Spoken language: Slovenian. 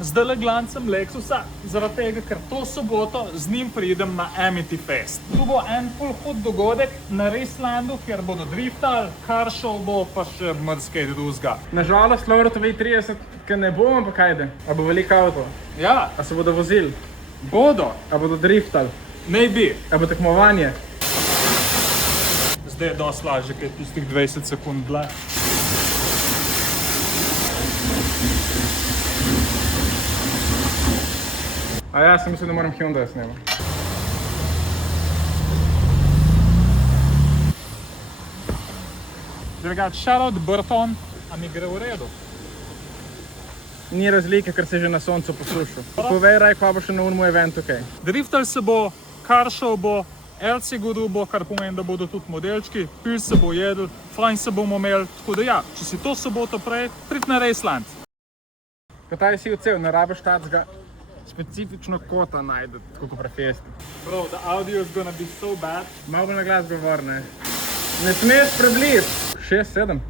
Zdaj le glancem Lexusa, zaradi tega, ker to soboto z njim pridem na Amity Fest. Tu bo en ful hud dogodek na Racelandu, kjer bodo driftali, car show bo, pa še marsikaj drugega. Nažalost, Laura TV30, ker ne bo, ampak kajde. A bo velik avto? Ja, A se bodo vozili? bodo, A bodo driftali? maybe. A bo tekmovanje? Zdaj je dosti lažje, kaj tistih 20 sekund dlje. A ja, sem mislil, da moram Hyundai snemati. Drugač, shoutout Burton, a mi gre v redu? Ni razlike, ker se že na soncu poslušal. Povej, Raj, kva bo še na unmu eventu, kaj? Driftal se bo, car show bo, LC guru bo, kar pomeni, da bodo tudi modelčki, pil se bo jedel, fajn se bomo imeli, tako da ja, če si to soboto prej, prid na Raceland. Kataj si odsel, ne rabiš tacga specifično kota najdeti, tako kot pri festi. Bro, the audio is gonna be so bad. Malo bolj na glas govor, ne? Ne smeš preblizu. 6, 7.